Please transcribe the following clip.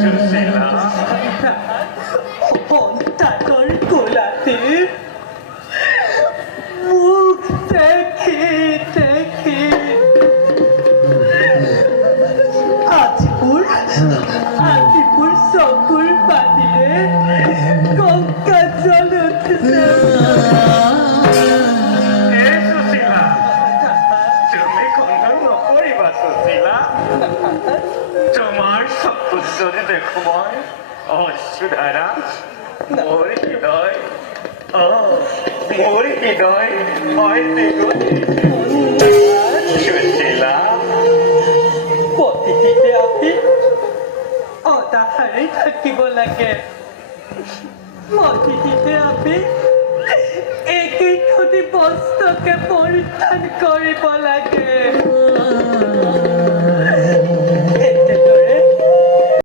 সুশীলা অন্তাকর গোলাতে মুখ দেখে দেখে আজিপুর সকল বাদিলে গঙ্গা জল উঠেছে। সুশীলা তুমি খণ্ডন নকৰিবা সুশীলা তোমাৰ চকুত যদি দেখো মই অশ্ৰুধাৰা মোৰ হৃদয় হয় সুশীলা প্ৰতিদিনে আমি অনাহাৰে থাকিব লাগে। প্ৰতিদিনে আমি একেইখনি বস্ত্ৰকে পৰিধান কৰিব লাগে।